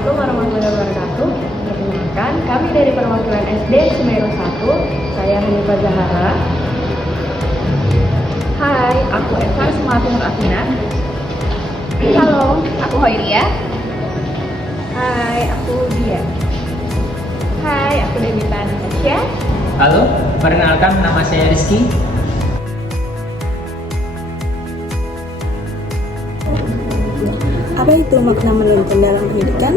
Assalamualaikum warahmatullahi wabarakatuh. Perkenalkan, kami dari perwakilan SD Semeru 1. Saya Hanifah Zahara. Hai, aku Eva Sumatur Afina. Halo, aku Hoiria. Hai, aku Dia. Hai, aku Devita Anastasia. Halo, perkenalkan nama saya Rizky. Apa itu makna menuntun dalam pendidikan?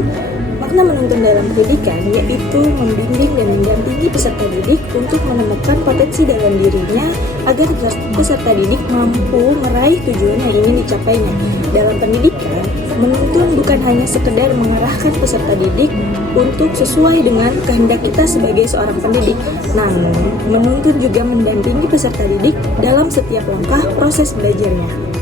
Makna menuntun dalam pendidikan yaitu membimbing dan mendampingi peserta didik untuk menemukan potensi dalam dirinya agar peserta didik mampu meraih tujuan yang ingin dicapainya. Dalam pendidikan, menuntun bukan hanya sekedar mengarahkan peserta didik untuk sesuai dengan kehendak kita sebagai seorang pendidik, namun menuntun juga mendampingi peserta didik dalam setiap langkah proses belajarnya.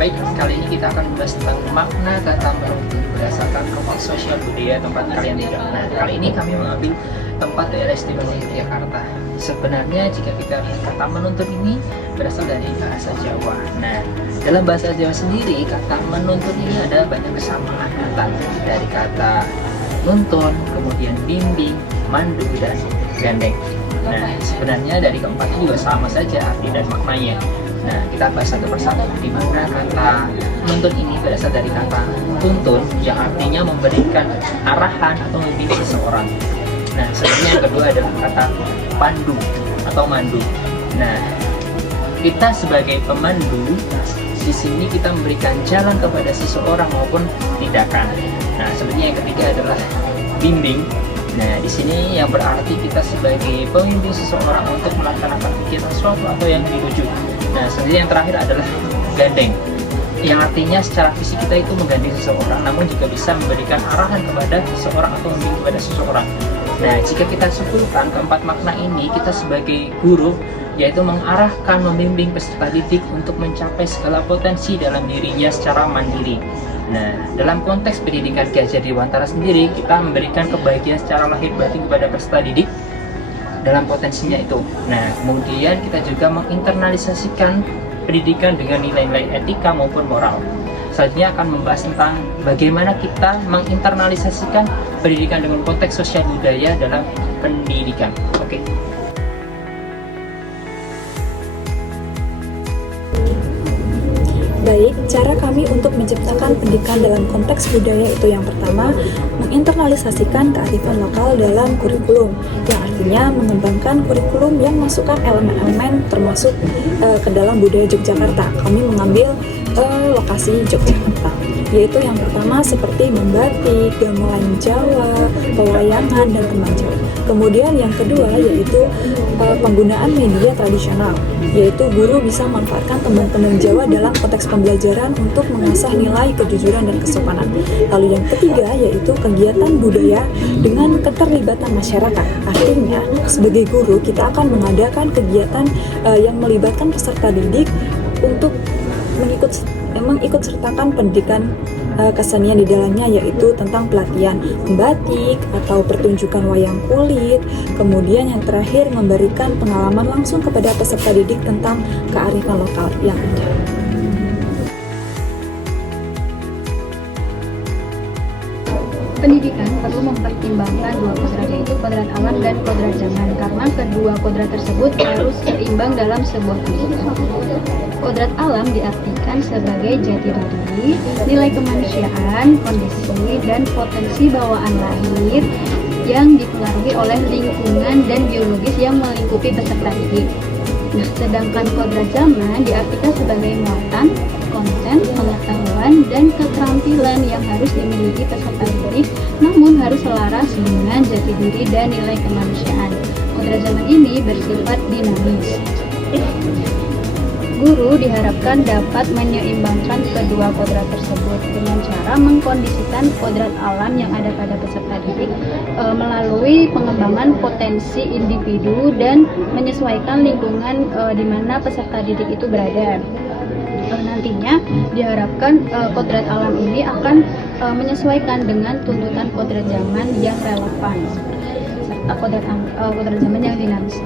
Baik, kali ini kita akan membahas tentang makna kata menuntun berdasarkan konteks sosial budaya tempat kalian tinggal. Nah, kali ini kami mengambil tempat daerah istimewa Yogyakarta. Sebenarnya jika kita lihat kata menuntun ini berasal dari bahasa Jawa. Nah, dalam bahasa Jawa sendiri kata menuntun ini ada banyak kesamaan kata dari kata nuntun, kemudian bimbing, mandu, dan gandeng. Nah, sebenarnya dari keempat ini juga sama saja arti dan maknanya. Nah, kita bahas satu persatu di mana kata menuntun ini berasal dari kata tuntun yang artinya memberikan arahan atau membimbing seseorang. Nah, selanjutnya yang kedua adalah kata pandu atau mandu. Nah, kita sebagai pemandu di sini kita memberikan jalan kepada seseorang maupun tindakan. Nah, selanjutnya yang ketiga adalah bimbing. Nah, di sini yang berarti kita sebagai pembimbing seseorang untuk melaksanakan kegiatan sesuatu atau yang dituju. Nah, selanjutnya yang terakhir adalah gandeng, yang artinya secara fisik kita itu menggandeng seseorang, namun juga bisa memberikan arahan kepada seseorang atau membimbing kepada seseorang. Nah, jika kita simpulkan keempat makna ini, kita sebagai guru yaitu mengarahkan, membimbing peserta didik untuk mencapai segala potensi dalam dirinya secara mandiri. Nah, dalam konteks pendidikan Ki Hajar Dewantara sendiri, kita memberikan kebahagiaan secara lahir batin kepada peserta didik dalam potensinya itu. Nah, kemudian kita juga menginternalisasikan pendidikan dengan nilai-nilai etika maupun moral. Selanjutnya akan membahas tentang bagaimana kita menginternalisasikan pendidikan dengan konteks sosial budaya dalam pendidikan. Oke. Baik, cara kami untuk menciptakan pendidikan dalam konteks budaya itu yang pertama, menginternalisasikan kearifan lokal dalam kurikulum, yang artinya mengembangkan kurikulum yang masukkan elemen-elemen termasuk ke dalam budaya Yogyakarta. Kami mengambil lokasi Yogyakarta, yaitu yang pertama seperti membatik, gamelan Jawa, pewayangan, dan remaja. Kemudian yang kedua yaitu penggunaan media tradisional, yaitu guru bisa memanfaatkan teman-teman Jawa dalam konteks pembelajaran untuk mengasah nilai kejujuran dan kesopanan. Lalu yang ketiga yaitu kegiatan budaya dengan keterlibatan masyarakat. Artinya sebagai guru kita akan mengadakan kegiatan yang melibatkan peserta didik untuk mengikut sertakan pendidikan kesenian di dalamnya, yaitu tentang pelatihan membatik atau pertunjukan wayang kulit. Kemudian yang terakhir memberikan pengalaman langsung kepada peserta didik tentang kearifan lokal yang ada. Pendidikan perlu mempertimbangkan dua kodrat, yaitu kodrat alam dan kodrat zaman, karena kedua kodrat tersebut harus seimbang dalam sebuah pendidikan. Kodrat alam diartikan sebagai jati diri, nilai kemanusiaan, kondisi, dan potensi bawaan lahir yang dipengaruhi oleh lingkungan dan biologis yang melingkupi peserta didik. Nah, sedangkan kodrat zaman diartikan sebagai muatan, konten, pengetahuan, dan keterampilan yang harus dimiliki peserta didik, namun harus selaras dengan jati diri dan nilai kemanusiaan. Kodrat zaman ini bersifat dinamis. Guru diharapkan dapat menyeimbangkan kedua kodrat tersebut dengan cara mengkondisikan kodrat alam yang ada pada peserta didik melalui pengembangan potensi individu dan menyesuaikan lingkungan di mana peserta didik itu berada. Nantinya diharapkan kodrat alam ini akan menyesuaikan dengan tuntutan kodrat zaman yang relevan serta kodrat zaman yang dinamis.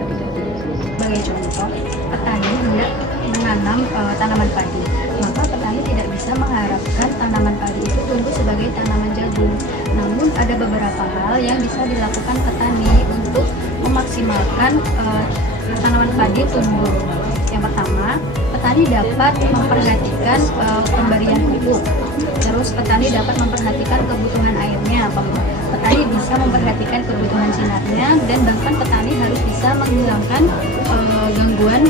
Sebagai contoh, petani hendak menanam tanaman padi, maka petani tidak bisa ada beberapa hal yang bisa dilakukan petani untuk memaksimalkan tanaman padi tumbuh. Yang pertama, petani dapat memperhatikan pemberian pupuk. Terus petani dapat memperhatikan kebutuhan airnya. Petani bisa memperhatikan kebutuhan sinarnya, dan bahkan petani harus bisa menghilangkan gangguan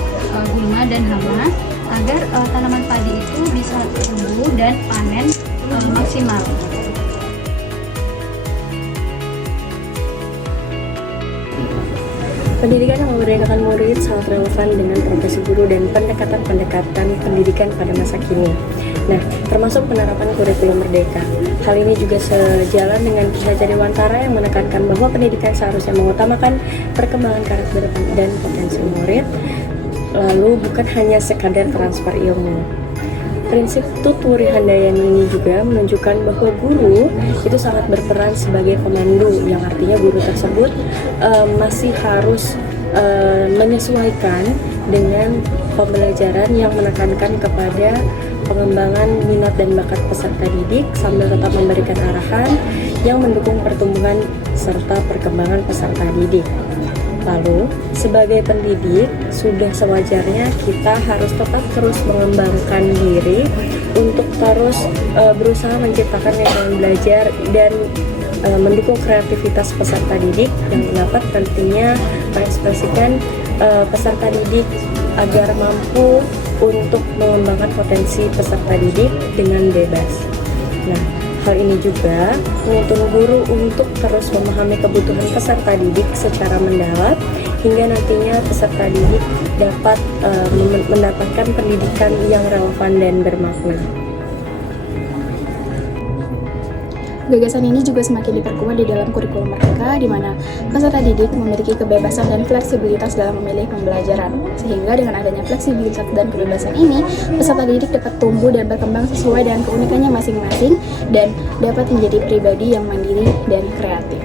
gulma dan hama agar tanaman padi itu bisa tumbuh dan panen maksimal. Pendidikan yang memerdekakan murid sangat relevan dengan profesi guru dan pendekatan-pendekatan pendidikan pada masa kini. Nah, termasuk penerapan kurikulum merdeka. Hal ini juga sejalan dengan Kisah Dewantara yang menekankan bahwa pendidikan seharusnya mengutamakan perkembangan karakter dan potensi murid, lalu bukan hanya sekadar transfer ilmu. Prinsip Tutwuri Handayani ini juga menunjukkan bahwa guru itu sangat berperan sebagai pemandu, yang artinya guru tersebut masih harus menyesuaikan dengan pembelajaran yang menekankan kepada pengembangan minat dan bakat peserta didik sambil tetap memberikan arahan yang mendukung pertumbuhan serta perkembangan peserta didik. Lalu, sebagai pendidik, sudah sewajarnya kita harus tetap terus mengembangkan diri untuk terus berusaha menciptakan lingkungan belajar dan mendukung kreativitas peserta didik yang dapat nantinya mengekspresikan peserta didik agar mampu untuk mengembangkan potensi peserta didik dengan bebas. Nah, hal ini juga menuntun guru untuk terus memahami kebutuhan peserta didik secara mendalam hingga nantinya peserta didik dapat mendapatkan pendidikan yang relevan dan bermakna. Gagasan ini juga semakin diperkuat di dalam kurikulum merdeka, di mana peserta didik memiliki kebebasan dan fleksibilitas dalam memilih pembelajaran. Sehingga dengan adanya fleksibilitas dan kebebasan ini, peserta didik dapat tumbuh dan berkembang sesuai dengan keunikannya masing-masing dan dapat menjadi pribadi yang mandiri dan kreatif.